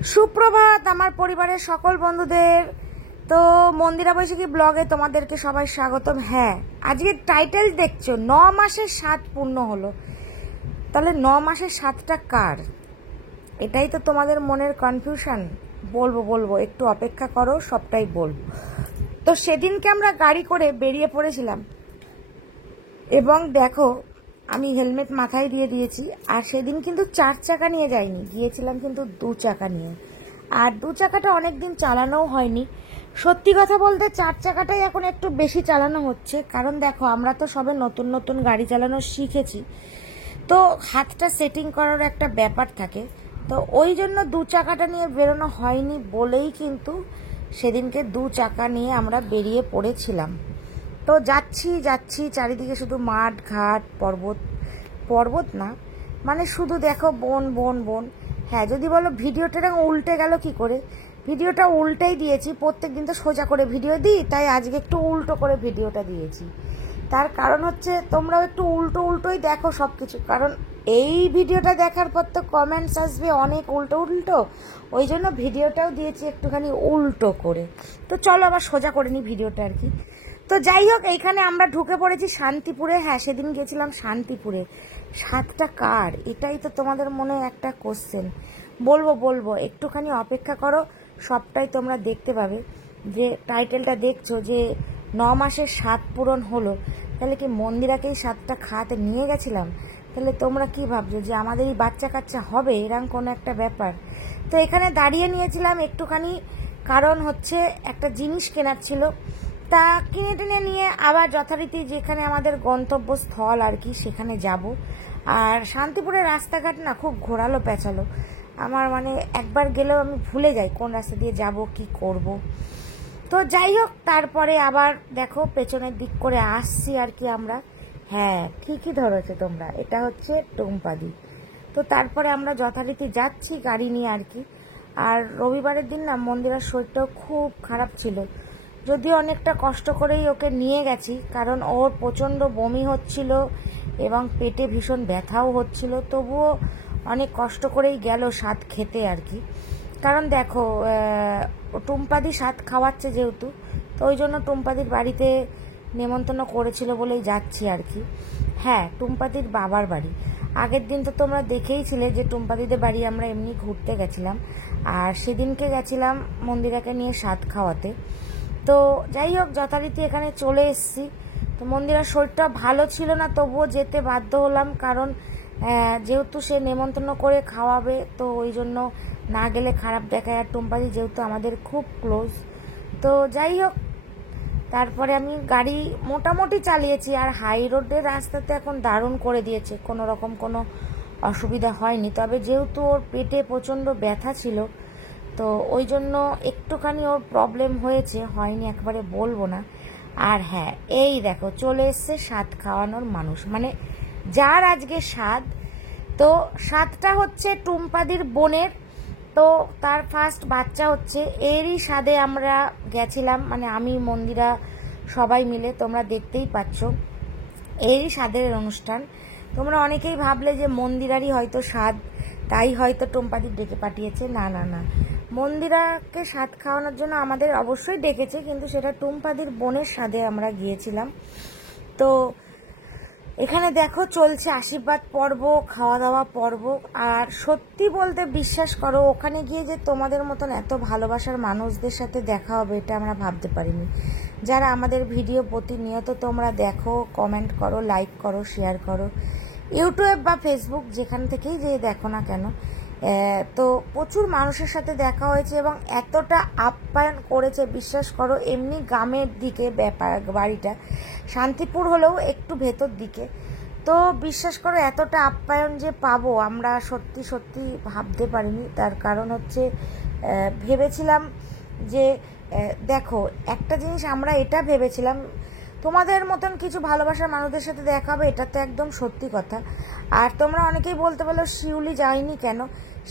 সুপ্রভাত আমার পরিবারের সকল বন্ধুদের। তো মন্দিরা বৈশাখী ব্লগে তোমাদেরকে সবাই স্বাগতম। হ্যাঁ, আজকে টাইটেল দেখছো 9 মাসের 7 পূর্ণ হলো। তাহলে 9 মাসের 7টা কার? এটাই তো তোমাদের মনের কনফিউশন। বলবো একটু অপেক্ষা করো, সবটাই বলবো। তো সেদিনকে আমরা গাড়ি করে বেরিয়ে পড়েছিলাম এবং দেখো আমি হেলমেট মাথায় দিয়ে দিয়েছি। আর সেদিন কিন্তু 4 চাকা নিয়ে যাইনি, গিয়েছিলাম কিন্তু 2 চাকা নিয়ে। আর 2 চাকাটা অনেকদিন চালানোও হয়নি। সত্যি কথা বলতে 4 চাকাটাই এখন একটু বেশি চালানো হচ্ছে, কারণ দেখো আমরা তো সবে নতুন নতুন গাড়ি চালানো শিখেছি, তো হাতটা সেটিং করার একটা ব্যাপার থাকে। তো ওই জন্য 2 চাকাটা নিয়ে বেরোনো হয়নি বলেই কিন্তু সেদিনকে 2 চাকা নিয়ে আমরা বেরিয়ে পড়েছিলাম। তো যাচ্ছি চারিদিকে শুধু মাঠ ঘাট পর্বত না, মানে শুধু দেখো বন। হ্যাঁ, যদি বলো ভিডিওটা উল্টে গেল কি করে, ভিডিওটা উল্টেই দিয়েছি। প্রত্যেক দিন তো সোজা করে ভিডিও দিই, তাই আজকে একটু উল্টো করে ভিডিওটা দিয়েছি। তার কারণ হচ্ছে তোমরাও একটু উল্টোই দেখো সব কিছু, কারণ এই ভিডিওটা দেখার পর তো কমেন্টস আসবে অনেক উল্টো। ওই জন্য ভিডিওটাও দিয়েছি একটুখানি উল্টো করে। তো চলো আবার সোজা করে নিই ভিডিওটা আর কি। তো যাই হোক, এইখানে আমরা ঢুকে পড়েছি শান্তিপুরে। হ্যাঁ, সেদিন গেছিলাম শান্তিপুরে। 7টা কার? এটাই তো তোমাদের মনে একটা কোশ্চেন। বলবো একটুখানি অপেক্ষা করো, সবটাই তোমরা দেখতে পাবে। যে টাইটেলটা দেখছো যে 9 মাসের 7 পূরণ হলো, তাহলে কি মন্দিরাকেই 7টা খাতে নিয়ে গেছিলাম? তাহলে তোমরা কি ভাবছো যে আমাদের এই বাচ্চা কাচ্চা হবে, এরকম কোনো একটা ব্যাপার? তো এখানে দাঁড়িয়ে নিয়েছিলাম একটুখানি, কারণ হচ্ছে একটা জিনিস কেনার ছিল। তা কিনে টেনে নিয়ে আবার যথারীতি যেখানে আমাদের গন্তব্যস্থল আর কি, সেখানে যাব। আর শান্তিপুরের রাস্তাঘাট না খুব ঘোরালো পেঁচালো, আমার মানে একবার গেলেও আমি ভুলে যাই কোন রাস্তা দিয়ে যাব কি করব। তো যাই হোক, তারপরে আবার দেখো পেছনের দিক করে আসছি আর কি আমরা। হ্যাঁ, ঠিকই ধরেছো তোমরা, এটা হচ্ছে টুম্পাদি। তো তারপরে আমরা যথারীতি যাচ্ছি গাড়ি নিয়ে আর কি। আর রবিবারের দিন না মন্দিরের শরীরটাও খুব খারাপ ছিল, যদিও অনেকটা কষ্ট করেই ওকে নিয়ে গেছি, কারণ ওর প্রচণ্ড বমি হচ্ছিল এবং পেটে ভীষণ ব্যথাও হচ্ছিল। তবুও অনেক কষ্ট করেই গেল স্বাদ খেতে আর কি। কারণ দেখো টুম্পাদি স্বাদ খাওয়াচ্ছে যেহেতু, তো ওই জন্য টুম্পাদির বাড়িতে নেমন্তন্ন করেছিল বলেই যাচ্ছি আর কি। হ্যাঁ, টুম্পাদির বাবার বাড়ি। আগের দিন তো তোমরা দেখেইছিলে যে টুম্পাদিদের বাড়ি আমরা এমনি ঘুরতে গেছিলাম, আর সেদিনকে গেছিলাম মন্দিরাকে নিয়ে স্বাদ খাওয়াতে। তো যাই হোক, যথারীতি এখানে চলে এসেছি। তো মন্দিরার শরীরটা ভালো ছিল না, তবুও যেতে বাধ্য হলাম, কারণ যেহেতু সে নেমন্তন্ন করে খাওয়াবে, তো ওই জন্য না গেলে খারাপ দেখায়। আর টুম্পাদি যেহেতু আমাদের খুব ক্লোজ। তো যাই হোক, তারপরে আমি গাড়ি মোটামুটি চালিয়েছি। আর হাই রোডের রাস্তাতে এখন দারুণ করে দিয়েছে, কোনো রকম কোনো অসুবিধা হয়নি। তবে যেহেতু ওর পেটে প্রচণ্ড ব্যথা ছিল, তো ওই জন্য একটুখানি ওর প্রবলেম হয়েছে, হয়নি একবারে বলবো না। আর হ্যাঁ, এই দেখো চলে এসছে স্বাদ খাওয়ানোর মানুষ, মানে যার আজকে স্বাদ। তো স্বাদটা হচ্ছে টুম্পাদির বোনের, তো তার ফার্স্ট বাচ্চা হচ্ছে। এরই স্বাদে আমরা গেছিলাম, মানে আমি মন্দিরা সবাই মিলে, তোমরা দেখতেই পাচ্ছ এরই স্বাদের অনুষ্ঠান। তোমরা অনেকেই ভাবলে যে মন্দিরারই হয়তো স্বাদ, তাই হয়তো টুম্পাদি ডেকে পাঠিয়েছে। না, মন্দিরাকে স্বাদ খাওয়ানোর জন্য আমাদের অবশ্যই ডেকেছে, কিন্তু সেটা টুম্পাদির বোনের স্বাদে আমরা গিয়েছিলাম। তো এখানে দেখো চলছে আশীর্বাদ পর্ব, খাওয়া দাওয়া পর্ব। আর সত্যি বলতে বিশ্বাস করো, ওখানে গিয়ে যে তোমাদের মতন এত ভালোবাসার মানুষদের সাথে দেখা হবে এটা আমরা ভাবতে পারিনি। যারা আমাদের ভিডিও প্রতিনিয়ত তোমরা দেখো, কমেন্ট করো, লাইক করো, শেয়ার করো, ইউটিউব বা ফেসবুক যেখান থেকেই যে দেখো না কেন, তো প্রচুর মানুষের সাথে দেখা হয়েছে এবং এতটা আপ্যায়ন করেছে বিশ্বাস করো। এমনি গ্রামের দিকে বাড়িটা, শান্তিপুর হলেও একটু ভেতর দিকে। তো বিশ্বাস করো এতটা আপ্যায়ন যে পাবো আমরা সত্যি ভাবতে পারিনি। তার কারণ হচ্ছে ভেবেছিলাম যে দেখো একটা জিনিস, আমরা এটা ভেবেছিলাম তোমাদের মতন কিছু ভালোবাসার মানুষদের সাথে দেখা হবে, এটা তো একদম সত্যি কথা। আর তোমরা অনেকেই বলতে বলো শিউলি যায়নি কেন।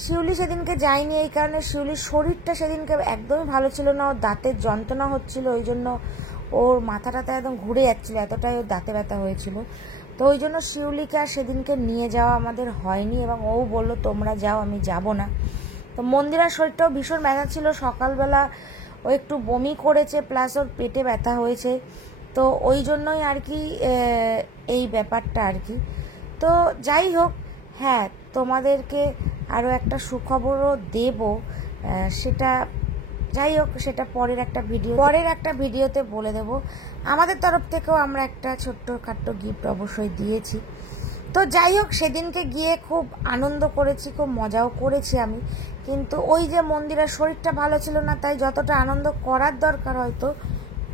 শিউলি সেদিনকে যায়নি এই কারণে, শিউলির শরীরটা সেদিনকে একদমই ভালো ছিল না, ওর দাঁতের যন্ত্রণা হচ্ছিল, ওই জন্য ওর মাথাটা একদম ঘুরে যাচ্ছিলো, এতটাই ওর দাঁতে ব্যথা হয়েছিল। তো ওই জন্য শিউলিকে আর সেদিনকে নিয়ে যাওয়া আমাদের হয়নি, এবং ও বললো তোমরা যাও, আমি যাব না। তো মন্দিরার শরীরটাও ভীষণ ব্যথা ছিল, সকালবেলা ও একটু বমি করেছে, প্লাস ওর পেটে ব্যথা হয়েছে, তো ওই জন্যই আর কি এই ব্যাপারটা আর কি। তো যাই হোক, হ্যাঁ তোমাদেরকে আরও একটা সুখবরও দেব, সেটা যাই হোক সেটা পরের একটা ভিডিওতে বলে দেব। আমাদের তরফ থেকেও আমরা একটা ছোট্টখাট্টো গিফট অবশ্যই দিয়েছি। তো যাই হোক, সেদিনকে গিয়ে খুব আনন্দ করেছি, খুব মজাও করেছি আমি, কিন্তু ওই যে মন্দিরের শরীরটা ভালো ছিল না, তাই যতটা আনন্দ করার দরকার হয়তো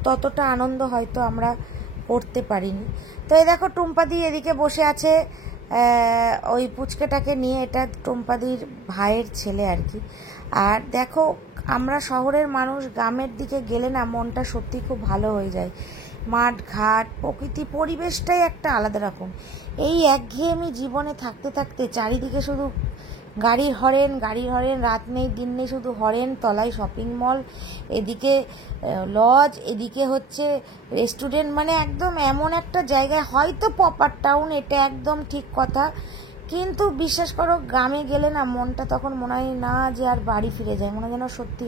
ততটা আনন্দ হয়তো আমরা করতে পারিনি। তো এই দেখো টুম্পাদি এদিকে বসে আছে ওই পুচকেটাকে নিয়ে, এটা টুম্পাদির ভাইয়ের ছেলে আর কি। আর দেখো আমরা শহরের মানুষ, গ্রামের দিকে গেলে না মনটা সত্যি খুব ভালো হয়ে যায়। মাঠ ঘাট প্রকৃতি পরিবেশটাই একটা আলাদা রকম। এই একঘেয়েমি জীবনে থাকতে থাকতে চারিদিকে শুধু গাড়ির হরেন, রাত নেই দিন নেই, শুধু হরেন, তলায় শপিং মল, এদিকে লজ, এদিকে হচ্ছে রেস্টুরেন্ট, মানে একদম এমন একটা জায়গায়, হয়তো প্রপার টাউন, এটা একদম ঠিক কথা, কিন্তু বিশ্বাস করো গ্রামে গেলে না মনটা তখন মনে হয় না যে আর বাড়ি ফিরে যায়, মনে হয় যেন সত্যি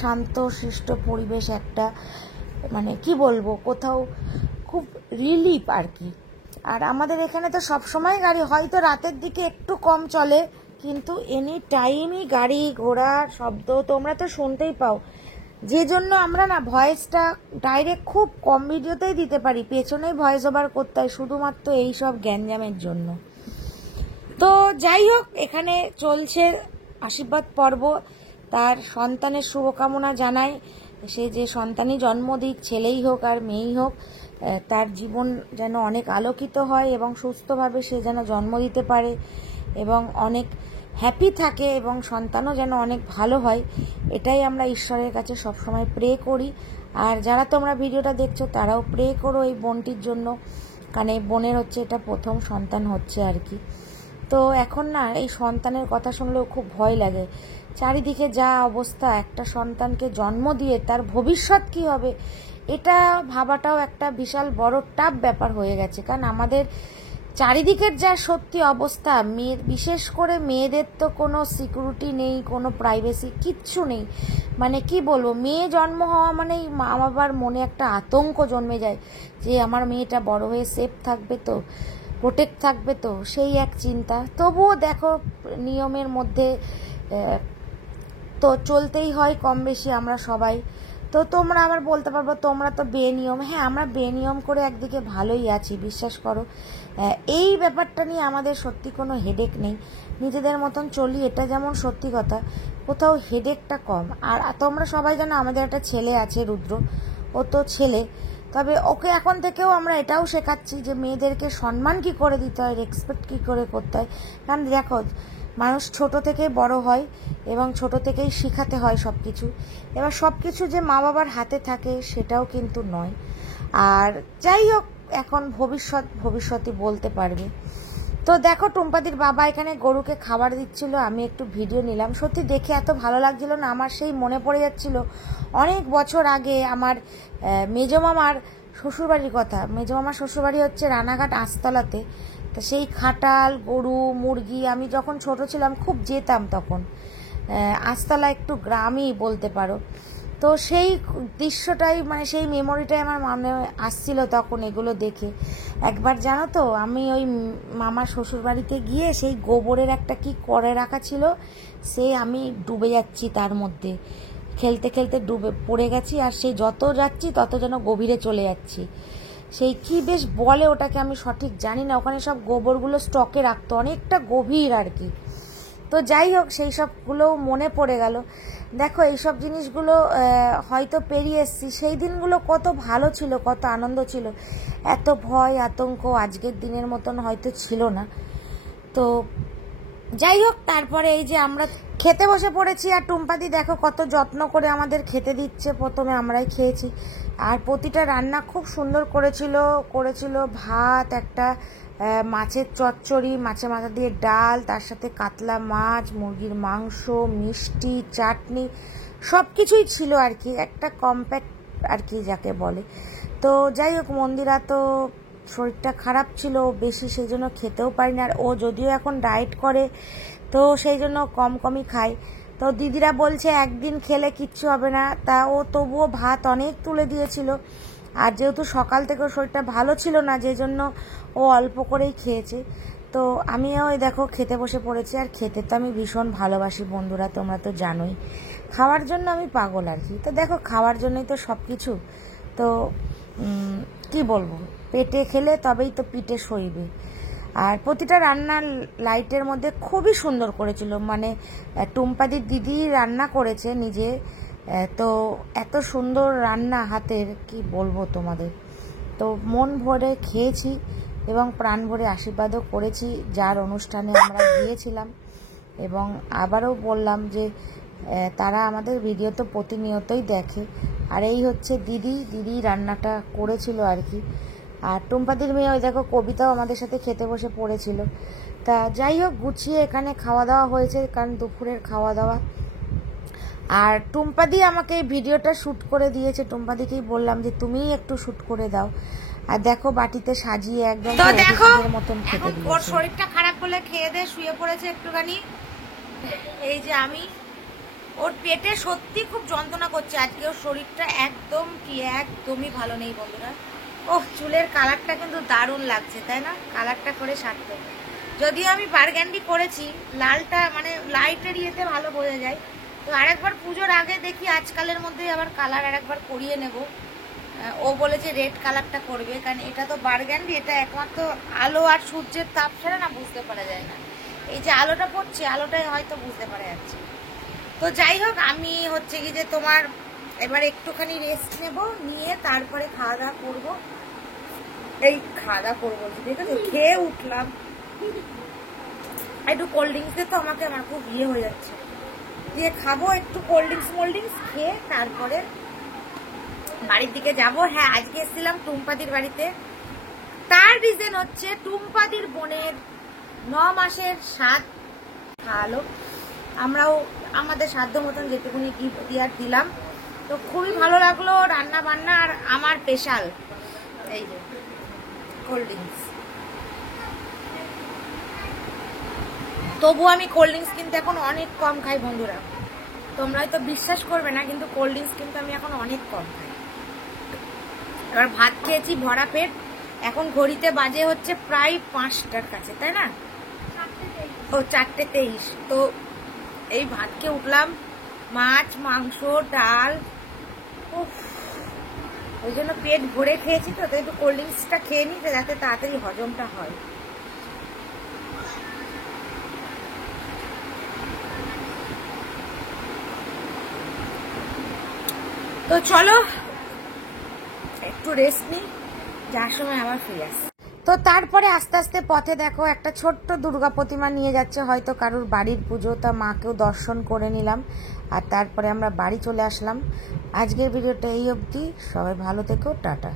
শান্ত শিষ্ট পরিবেশ একটা, মানে কি বলবো, কোথাও খুব রিলিফ আর কি। আর আমাদের এখানে তো সবসময় গাড়ি, হয়তো রাতের দিকে একটু কম চলে, কিন্তু এনি টাইমই গাড়ি ঘোড়ার শব্দ তোমরা তো শুনতেই পাও, যে জন্য আমরা না ভয়েসটা ডাইরেক্ট খুব কম ভিডিওতেই দিতে পারি, পেছনেই ভয়েস ওভার করতে হয় শুধুমাত্র এই সব গ্যাঞ্জামের জন্য। তো যাই হোক, এখানে চলছে আশীর্বাদ পর্ব, তার সন্তানের শুভকামনা জানাই, সে যে সন্তানই জন্ম দিক, ছেলেই হোক আর মেয়েই হোক, তার জীবন যেন অনেক আলোকিত হয় এবং সুস্থভাবে সে যেন জন্ম দিতে পারে এবং অনেক হ্যাপি থাকে এবং সন্তানও যেন অনেক ভালো হয়, এটাই আমরা ঈশ্বরের কাছে সবসময় প্রে করি। আর যারা তোমরা ভিডিওটা দেখছো তারাও প্রে করো এই বোনটির জন্য, কারণ এই বোনের হচ্ছে এটা প্রথম সন্তান হচ্ছে আর কি। তো এখন না এই সন্তানের কথা শুনলেও খুব ভয় লাগে, চারিদিকে যা অবস্থা, একটা সন্তানকে জন্ম দিয়ে তার ভবিষ্যৎ কি হবে এটা ভাবাটাও একটা বিশাল বড় টাফ ব্যাপার হয়ে গেছে। কারণ আমাদের চারিদিকের যা সত্যি অবস্থা, বিশেষ করে মেয়েদের তো কোনো সিকিউরিটি নেই, কোনো প্রাইভেসি কিচ্ছু নেই, মানে কি বলবো, মেয়ে জন্ম হওয়া মানেই মা বাবার মনে একটা আতঙ্ক জন্মে যায় যে আমার মেয়েটা বড় হয়ে সেফ থাকবে তো, প্রোটেক্ট থাকবে তো, সেই এক চিন্তা। তবুও দেখো নিয়মের মধ্যে তো চলতেই হয় কম বেশি আমরা সবাই। তো তোমরা আবার বলতে পারবো তোমরা তো বেনিয়ম, হ্যাঁ আমরা বেনিয়ম করে একদিকে ভালোই আছি, বিশ্বাস করো এই ব্যাপারটা নিয়ে আমাদের সত্যি কোনো হেডেক নেই, নিজেদের মতন চলি, এটা যেমন সত্যি কথা, কোথাও হেডেকটা কম। আর তোমরা সবাই জানো আমাদের একটা ছেলে আছে রুদ্র, ও তো ছেলে, তবে ওকে এখন থেকেও আমরা এটাও শেখাচ্ছি যে মেয়েদেরকে সম্মান কি করে দিতে হয়, রেসপেক্ট কি করে করতে হয়। কারণ দেখো মানুষ ছোট থেকেই বড় হয় এবং ছোট থেকেই শেখাতে হয় সব কিছু, এবার সব কিছু যে মা বাবার হাতে থাকে সেটাও কিন্তু নয়। আর যাই হোক, এখন ভবিষ্যৎই বলতে পারবে। তো দেখো টুম্পাদির বাবা এখানে গরুকে খাবার দিচ্ছিল, আমি একটু ভিডিও নিলাম, সত্যি দেখে এত ভালো লাগছিল না, আমার সেই মনে পড়ে যাচ্ছিল অনেক বছর আগে আমার মেজমামার শ্বশুরবাড়ির কথা। মেজমামার শ্বশুরবাড়ি হচ্ছে রানাঘাট আঁশতলাতে, তো সেই খাটাল গরু মুরগি আমি যখন ছোট ছিলাম খুব যেতাম, তখন আঁশতলা একটু গ্রামই বলতে পারো। তো সেই দৃশ্যটাই, মানে সেই মেমোরিটাই আমার মনে আসছিল তখন এগুলো দেখে। একবার জানো তো আমি ওই মামার শ্বশুরবাড়িতে গিয়ে সেই গোবরের একটা কি করে রাখা ছিল, সেই আমি ডুবে যাচ্ছি তার মধ্যে, খেলতে খেলতে ডুবে পড়ে গেছি, আর সেই যত যাচ্ছি তত যেন গভীরে চলে যাচ্ছি। সেই কি বেশ বলে ওটাকে আমি সঠিক জানি না, ওখানে সব গোবরগুলো স্টকে রাখতো, অনেকটা গভীর আর কি। তো যাই হোক সেই সবগুলোও মনে পড়ে গেল। দেখো এইসব জিনিসগুলো হয়তো পেরিয়ে এসছি, সেই দিনগুলো কত ভালো ছিল, কত আনন্দ ছিল, এত ভয় আতঙ্ক আজকের দিনের মতন হয়তো ছিল না। তো যাই হোক, তারপরে এই যে আমরা খেতে বসে পড়েছি, আর টুম্পাদি দেখো কত যত্ন করে আমাদের খেতে দিচ্ছে, প্রথমে আমরাই খেয়েছি, আর প্রতিটা রান্না খুব সুন্দর করেছিল ভাত, একটা মাছের চচ্চড়ি, মাছের মাথা দিয়ে ডাল, তার সাথে কাতলা মাছ, মুরগির মাংস, মিষ্টি, চাটনি, সব কিছুই ছিল আর কি, একটা কম্প্যাক্ট আর কি যাকে বলে। তো যাই হোক, মন্দিরা তো শরীরটা খারাপ ছিল বেশি, সেই জন্য খেতেও পারি না, আর ও যদিও এখন ডায়েট করে তো সেই জন্য কমই খায়। তো দিদিরা বলছে একদিন খেলে কিচ্ছু হবে না, তা ও তবুও ভাত অনেক তুলে দিয়েছিল। আর যেহেতু সকাল থেকে ওর শরীরটা ভালো ছিল না, যে জন্য ও অল্প করেই খেয়েছে। তো আমিও ওই দেখো খেতে বসে পড়েছি। আর খেতে তো আমি ভীষণ ভালোবাসি বন্ধুরা, তোমরা তো জানোই খাওয়ার জন্য আমি পাগল আর কি। তো দেখো খাওয়ার জন্যই তো সব কিছু। তো কি বলবো, পেটে খেলে তবেই তো পিঠে সইবে। আর প্রতিটা রান্নার লাইটের মধ্যে খুবই সুন্দর করেছিল, মানে টুম্পাদির দিদি রান্না করেছে নিজে। তো এত সুন্দর রান্না হাতের, কি বলবো তোমাদের। তো মন ভরে খেয়েছি এবং প্রাণ ভরে আশীর্বাদও করেছি যার অনুষ্ঠানে আমরা গিয়েছিলাম। এবং আবারও বললাম যে তারা আমাদের ভিডিও তো প্রতিনিয়তই দেখে। আর এই হচ্ছে দিদি রান্নাটা করেছিল আর কি। আর টুম্পাদির মেয়ে ওই দেখো কবিতাও আমাদের সাথে খেতে বসে পড়েছিল। তা যাই হোক, গুছিয়ে এখানে খাওয়া দাওয়া হয়েছে, কারণ দুপুরের খাওয়া দাওয়া। আর টুম্পাদি আমাকে এই ভিডিওটা শ্যুট করে দিয়েছে। টুম্পাদিকেই বললাম যে তুমিই একটু শ্যুট করে দাও। আর দেখো বাটিতে সাজিয়ে একদম মতন খেতে দিয়েছে। ওর শরীরটা খারাপ বলে খেয়ে দিয়ে শুয়ে পড়েছে একটুখানি। এই যে আমি, ওর পেটে সত্যি খুব যন্ত্রণা করছে আজকে। ওর শরীরটা একদমই ভালো নেই বন্ধুরা। ওহ, চুলের কালারটা কিন্তু দারুণ লাগছে, তাই না? কালারটা করে সার্থক। যদিও আমি বার্গ্যান্ডি করেছি, লালটা মানে লাইটের ইয়েতে ভালো বোঝা যায়। তো আরেকবার পুজোর আগে দেখি আজকালের মধ্যে আবার কালার আরেকবার করিয়ে নেব। ও বলেছে রেড কালারটা করবে, কারণ এটা তো বার্গ্যান্ডি, এটা একমাত্র আলো আর সূর্যের তাপ ছাড়া না বুঝতে পারা যায় না। এই যে আলোটা পড়ছে, আলোটাই হয়তো বুঝতে পারা যাচ্ছে। তো যাই হোক, আমি হচ্ছে কি যে তোমার এবার একটুখানি রেস্ট নেব, নিয়ে তারপরে খাওয়া দাওয়া করবো। এই খাওয়া দাওয়া করবো, ঠিক আছে? খেয়ে উঠলাম, একটু কোল্ড ড্রিঙ্কস দিয়ে তো আমার খুব ইয়ে হয়ে যাচ্ছে, দিয়ে খাবো একটু কোল্ড ড্রিঙ্কস খেয়ে তারপরে বাড়ির দিকে যাব। হ্যাঁ, আজকে এসেছিলাম টুম্পাদির বাড়িতে। তার রিজন হচ্ছে টুম্পাদির বোনের 9 মাসের সাধ খাওয়ালো। আমরাও আমাদের সাধ্য মতন যেটুকুনি গিফট দেওয়ার দিলাম। তো খুবই ভালো লাগলো রান্না বান্না। আর আমার স্পেশাল এই যে কোল্ড ড্রিঙ্কস। তবু আমি কোল্ড ড্রিঙ্কস কিন্তু এখন অনেক কম খাই বন্ধুরা। তোমরা হয়তো বিশ্বাস করবে না, কিন্তু কোল্ড ড্রিঙ্কস কিন্তু আমি এখন অনেক কম খাই। এবার ভাত খেয়েছি ভরা পেট। এখন ঘড়িতে বাজে হচ্ছে প্রায় 5টার কাছে, তাই না? ও 4:23। তো এই ভাত খেয়ে উঠলাম, মাছ মাংস ডাল, ওই জন্য পেট ভরে খেয়েছি। তো একটু কোল্ড ড্রিঙ্কসটা খেয়ে নিই যাতে তাড়াতাড়ি হজমটা হয়। তো চলো একটু রেস্ট নিই, যার সময় আবার ফিরে আসি। তো তারপরে আস্তে আস্তে পথে দেখো একটা ছোট্ট দুর্গা প্রতিমা নিয়ে যাচ্ছে, হয়তো কারুর বাড়ির পুজো। তা মাকেও দর্শন করে নিলাম, আর তারপরে আমরা বাড়ি চলে আসলাম। আজকের ভিডিওটা এই অবধি। সবাই ভালো থেকো, টাটা।